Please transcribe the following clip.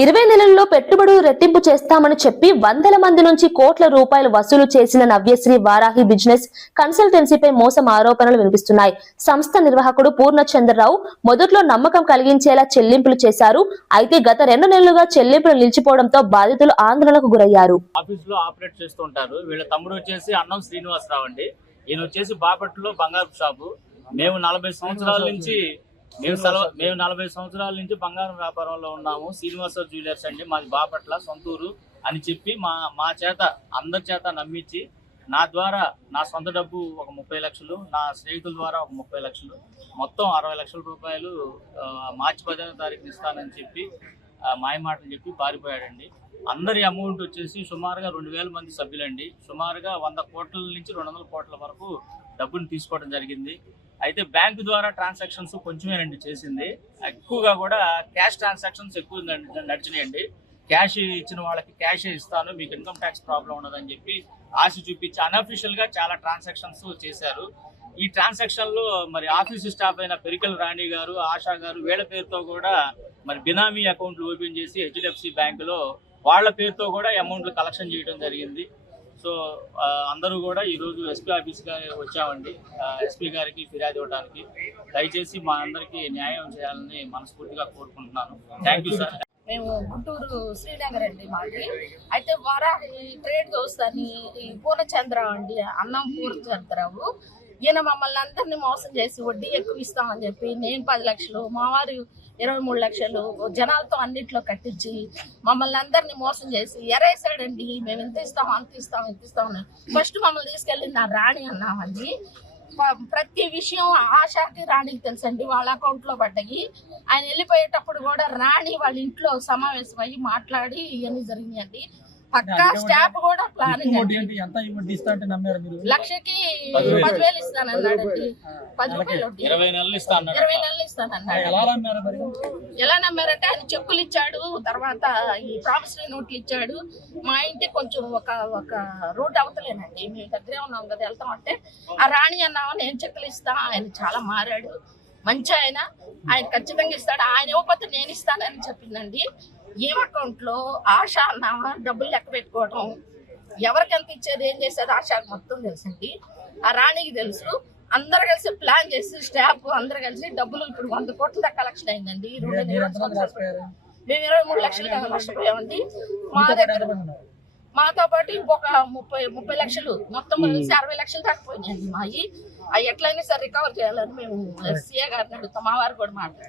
20 నెలల్లో పెట్టుబడులు రెట్టింపు చేస్తామని చెప్పి వందల మంది నుంచి కోట్ల రూపాయలు వసూలు చేసిన నవ్యశ్రీ వారాహి బిజినెస్ కన్సల్టెన్సీపై మోసం ఆరోపణలు వినిపిస్తున్నాయి. సంస్థ నిర్వాహకుడు పూర్ణచంద్రరావు మొదట్లో నమ్మకం కలిగించేలా చెల్లింపులు చేశారు. అయితే గత 2 నెలలుగా చెల్లింపులు నిలిచిపోవడంతో బాధితులు ఆందోళనకు గురయ్యారు. ఆఫీస్ లో ఆపరేట్ చేస్తూ ఉంటారు. వీళ్ళ తమ్ముడు వచ్చేసి అన్నం శ్రీనివాసరావు అండి. ఈయన వచ్చేసి బాపట్లలో బంగారు షాపు. మేము 40 సంవత్సరాల నుంచి బంగారం వ్యాపారంలో ఉన్నాము. శ్రీనివాసరావు జ్యువెలర్స్ అండి, మాది బాపట్ల సొంతూరు అని చెప్పి మా చేత అందరి చేత నమ్మించి నా ద్వారా నా సొంత డబ్బు ఒక 30 లక్షలు, నా స్నేహితుల ద్వారా ఒక 30 లక్షలు, మొత్తం 60 లక్షల రూపాయలు మార్చి 15వ తారీఖున ఇస్తానని చెప్పి మాయమాటలు చెప్పి పారిపోయాడండి. అందరి అమౌంట్ వచ్చేసి సుమారుగా 2000 మంది సభ్యులండి. సుమారుగా 100 కోట్ల నుంచి 200 కోట్ల వరకు డబ్బును తీసుకోవడం జరిగింది. అయితే బ్యాంకు ద్వారా ట్రాన్సాక్షన్స్ కొంచెమేనండి చేసింది. ఎక్కువగా కూడా క్యాష్ ట్రాన్సాక్షన్స్ ఎక్కువ నడిచినాయండి. క్యాష్ ఇచ్చిన వాళ్ళకి క్యాషే ఇస్తాను, మీకు ఇన్కమ్ ట్యాక్స్ ప్రాబ్లం ఉండదని చెప్పి ఆశ చూపించి అన్అఫీషియల్ గా చాలా ట్రాన్సాక్షన్స్ చేశారు. ఈ ట్రాన్సాక్షన్ లో మరి ఆఫీసు స్టాఫ్ అయిన పెరికల్ రాణి గారు, ఆశా గారు వీళ్ళ పేరుతో కూడా మరి బినామీ అకౌంట్లు ఓపెన్ చేసి హెచ్డిఎఫ్సి బ్యాంకులో వాళ్ళ పేరుతో కూడా అమౌంట్లు కలెక్షన్ చేయడం జరిగింది. సో అందరూ కూడా ఈరోజు ఎస్పీ ఆఫీస్ వచ్చామండి. ఎస్పీ గారికి ఫిర్యాదు ఇవ్వడానికి. దయచేసి మా అందరికీ న్యాయం చేయాలని మనస్ఫూర్తిగా కోరుకుంటున్నాను. Thank you sir. మేము గుంటూరు శ్రీనగర్ అండి మాది. అయితే వారాహి ట్రేడ్ దోస్త్ అని పూర్ణచంద్రరావు అండి, అన్నం పూర్ణచంద్రరావు. ఈయన మమ్మల్ని అందరినీ మోసం చేసి వడ్డీ ఎక్కువ ఇస్తామని చెప్పి నేను 10 లక్షలు, మా వారు 23 లక్షలు జనాలతో అన్నిట్లో కట్టించి మమ్మల్ని అందరినీ మోసం చేసి ఎరేసాడండి. మేము ఇంత ఇస్తాం, అంత ఇస్తాం. ఫస్ట్ మమ్మల్ని తీసుకెళ్ళి నా రాణి అన్నామండి. ప్రతి విషయం ఆశాకి రాణికి తెలుసండి. వాళ్ళ అకౌంట్లో పడ్డాయి. ఆయన వెళ్ళిపోయేటప్పుడు కూడా రాణి వాళ్ళ ఇంట్లో సమావేశం అయ్యి మాట్లాడి ఇవన్నీ జరిగినాయండి. పక్కా స్టాఫ్ కూడా ప్లానింగ్. లక్షకి 10,000 ఇస్తానన్నాడండి. 10 రూపాయలు 20 నెలలు ఇస్తానన్నాడు. ఎలా నమ్మారంటే ఆయన చెక్కులు ఇచ్చాడు, తర్వాత ఈ ప్రామిసరీ నోట్లు ఇచ్చాడు. మా ఇంటికి కొంచెం ఒక రోడ్ అవతలేనండి, మేము దగ్గరే ఉన్నాం కదా, వెళ్తాం అంటే ఆ రాణి అన్నావా నేను చెక్కులు ఇస్తా, ఆయన చాలా మారాడు, మంచి ఆయన ఖచ్చితంగా ఇస్తాడు, ఆయన ఇవ్వకపోతే నేను ఇస్తానని చెప్పిందండి. ఏం అకౌంట్లో ఆశ అన్నావా డబ్బులు లెక్క పెట్టుకోవడం, ఎవరికి ఎంత ఇచ్చేది ఏం చేసేది ఆశకు మొత్తం తెలుసండి. ఆ రాణికి తెలుసు. అందరు కలిసి ప్లాన్ చేసి స్టాఫ్ అందరు కలిసి డబ్బులు ఇప్పుడు 100 కోట్ల దాకా కలెక్షన్ అయిందండి. మేము 23 లక్షలు దాకా నష్టపోయామండి. మా దగ్గర మాతో పాటు ఇంకొక 30 లక్షలు మొత్తం కలిసి 60 లక్షలు దాకా పోయినాయండి. అవి ఎట్లయినా సరే రికవర్ చేయాలని మేము సీఏ గారిని అడుగుతాం. మా వారు కూడా మాట్లాడారు.